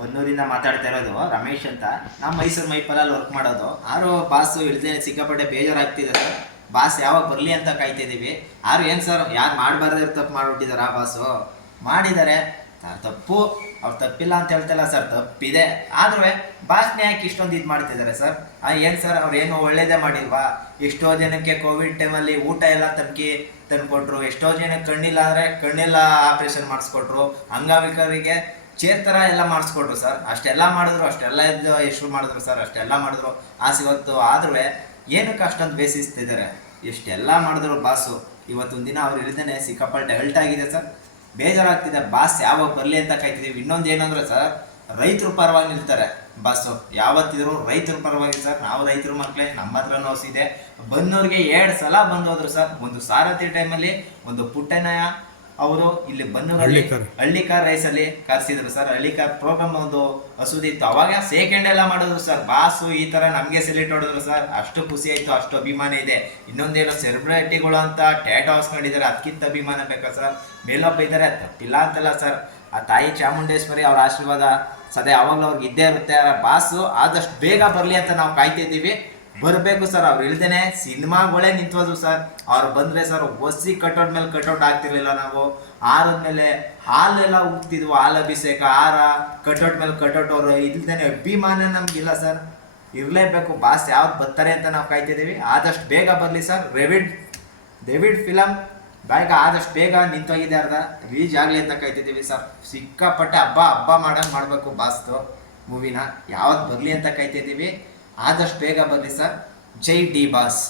ಬನ್ನೂರಿಂದ ಮಾತಾಡ್ತಾ ಇರೋದು ರಮೇಶ್ ಅಂತ. ನಾವು ಮೈಸೂರು ಮೈಪಲಲ್ಲಿ ವರ್ಕ್ ಮಾಡೋದು. ಆರು ಬಾಸು ಇಳ್ದೆ ಸಿಕ್ಕಾಪಟ್ಟೆ ಬೇಜಾರಾಗ್ತಿದೆ ಸರ್. ಬಾಸ್ ಯಾವಾಗ ಬರಲಿ ಅಂತ ಕಾಯ್ತಿದ್ದೀವಿ ಆರು ಏನು ಸರ್, ಯಾರು ಮಾಡಬಾರ್ದು ತಪ್ಪು ಮಾಡ್ಬಿಟ್ಟಿದಾರ ಆ ಬಾಸು? ಮಾಡಿದ್ದಾರೆ ತಪ್ಪು. ಅವ್ರು ತಪ್ಪಿಲ್ಲ ಅಂತ ಹೇಳ್ತಲ್ಲ ಸರ್, ತಪ್ಪಿದೆ. ಆದ್ರೂ ಬಾಸ್ನೇ ಯಾಕೆ ಇಷ್ಟೊಂದು ಇದು ಮಾಡ್ತಿದ್ದಾರೆ ಸರ್. ಏನು ಸರ್, ಅವ್ರು ಏನು ಒಳ್ಳೇದೇ ಮಾಡಿಲ್ವಾ? ಎಷ್ಟೋ ಜನಕ್ಕೆ ಕೋವಿಡ್ ಟೈಮಲ್ಲಿ ಊಟ ಎಲ್ಲ ತನಕಿ ತಂದ್ಕೊಟ್ರು. ಎಷ್ಟೋ ಜನಕ್ಕೆ ಕಣ್ಣಿಲ್ಲ ಅಂದರೆ ಕಣ್ಣೆಲ್ಲ ಆಪ್ರೇಷನ್ ಮಾಡಿಸ್ಕೊಟ್ರು. ಅಂಗವಿಕಲರಿಗೆ ಚೇರ್ ಥರ ಎಲ್ಲ ಮಾಡಿಸ್ಕೊಟ್ರು ಸರ್ ಅಷ್ಟೆಲ್ಲ ಮಾಡಿದ್ರು, ಅಷ್ಟೆಲ್ಲ ಇದ್ದು ಎಷ್ಟು ಮಾಡಿದ್ರು ಸರ್ ಅಷ್ಟೆಲ್ಲ ಮಾಡಿದ್ರು. ಆಸೆ ಇವತ್ತು ಆದ್ರೂ ಏನಕ್ಕೆ ಅಷ್ಟೊಂದು ಬೇಸಿಸ್ತಿದ್ದಾರೆ? ಎಷ್ಟೆಲ್ಲ ಮಾಡಿದ್ರು ಬಾಸು? ಇವತ್ತೊಂದು ದಿನ ಅವ್ರು ಇಳಿದೇನೆ ಸಿಕ್ಕಾಪಟ್ಟೆ ಅಲ್ಟ್ ಆಗಿದೆ ಸರ್ ಬೇಜಾರಾಗ್ತಿದೆ. ಬಾಸ್ ಯಾವಾಗ ಬರಲಿ ಅಂತ ಕಾಯ್ತಿದ್ದೀವಿ ಇನ್ನೊಂದು ಏನಂದ್ರೆ ಸರ್ ರೈತರು ಪರವಾಗಿ ನಿಲ್ತಾರೆ. ಬಸ್ಸು ಯಾವತ್ತಿದ್ರು ರೈತರ ಪರವಾಗಿ ಸರ್ ನಾವು ರೈತರ ಮಕ್ಕಳೇ ನಮ್ಮ ಹತ್ರ ನೋಸಿದೆ ಬಂದವ್ರಿಗೆ ಎರಡು ಸಲ ಬಂದು ಹೋದ್ರು ಸರ್ ಒಂದು ಸಾರಥಿ ಟೈಮಲ್ಲಿ ಒಂದು ಪುಟ್ಟನಯ ಅವರು ಇಲ್ಲಿ ಬನ್ನೂರಲ್ಲಿ ಹಳ್ಳಿಕಾರ್. ರೈಸಲ್ಲಿ ಕರ್ಸಿದ್ರು ಸರ್. ಹಳ್ಳಿಕಾರ್ ಪ್ರೋಗ್ರಾಮ್ ಒಂದು ಹಸುದಿತ್ತು ಅವಾಗ ಸೆಕೆಂಡ್ ಎಲ್ಲ ಮಾಡಿದ್ರು ಸರ್. ಬಾಸು ಈ ತರ ನಮ್ಗೆ ಸೆಲೆಕ್ಟ್ ಹೊಡೆದ್ರು ಸರ್. ಅಷ್ಟು ಖುಷಿ ಆಯ್ತು ಅಷ್ಟು ಅಭಿಮಾನ ಇದೆ. ಇನ್ನೊಂದೇನೋ ಸೆಲೆಬ್ರಿಟಿಗಳು ಅಂತ ಟ್ಯಾಟ್ ಹಾಸ್ಕೊಂಡಿದ್ದಾರೆ ಅದಕ್ಕಿಂತ ಅಭಿಮಾನ ಬೇಕಾ ಸರ್? ಮೇಲೊಬ್ಬ ಇದ್ದಾರೆ ತಪ್ಪಿಲ್ಲ ಅಂತಲ್ಲ ಸರ್. ಆ ತಾಯಿ ಚಾಮುಂಡೇಶ್ವರಿ ಅವ್ರ ಆಶೀರ್ವಾದ ಸದಾ ಯಾವಾಗಲೂ ಅವ್ರಿಗೆ ಇದ್ದೇ ಇರುತ್ತೆ. ಬಾಸು ಆದಷ್ಟು ಬೇಗ ಬರಲಿ ಅಂತ ನಾವು ಕಾಯ್ತಿದ್ದೀವಿ ಬರಬೇಕು ಸರ್, ಅವ್ರು ಇಲ್ದೇನೆ ಸಿನಿಮಾಗಳೇ ನಿಂತ್ವದು ಸರ್. ಅವ್ರು ಬಂದ್ರೆ ಸರ್ ಒಸಿ ಕಟೌಟ್ ಮೇಲೆ ಕಟೌಟ್ ಆಗ್ತಿರ್ಲಿಲ್ಲ ನಾವು. ಆರದ್ಮೇಲೆ ಹಾಲೆಲ್ಲ ಉಗ್ತಿದ್ವು ಹಾಲು ಅಭಿಷೇಕ, ಹಾರ, ಕಟೌಟ್ ಮೇಲೆ ಕಟೌಟ್ ಅವರು. ಇಲ್ದೇನೆ ಅಭಿಮಾನ ನಮಗಿಲ್ಲ ಸರ್. ಇರಲೇಬೇಕು, ಬಾಸ್ ಯಾವ್ದು ಬರ್ತಾರೆ ಅಂತ ನಾವು ಕಾಯ್ತಿದ್ದೀವಿ. ಆದಷ್ಟು ಬೇಗ ಬರಲಿ ಸರ್. ರೆವಿಡ್, ಡೆವಿಡ್ ಫಿಲಮ್ ಬೇಗ ಆದಷ್ಟು ಬೇಗ ನಿಂತೋಗಿದೆ ಅರ್ಧ. ರೀಚ್ ಆಗಲಿ ಅಂತ ಕಾಯ್ತಿದ್ದೀವಿ ಸರ್. ಸಿಕ್ಕಾಪಟ್ಟೆ ಹಬ್ಬ ಹಬ್ಬ ಮಾಡಂಗೆ ಮಾಡಬೇಕು ಬಾಸ್ದು ಮೂವಿನ. ಯಾವತ್ತು ಬರಲಿ ಅಂತ ಕಾಯ್ತಿದ್ದೀವಿ. ಆದಷ್ಟು ಬೇಗ ಬನ್ನಿ ಸರ್. ಜೈ ಡಿ ಬಾಸ್.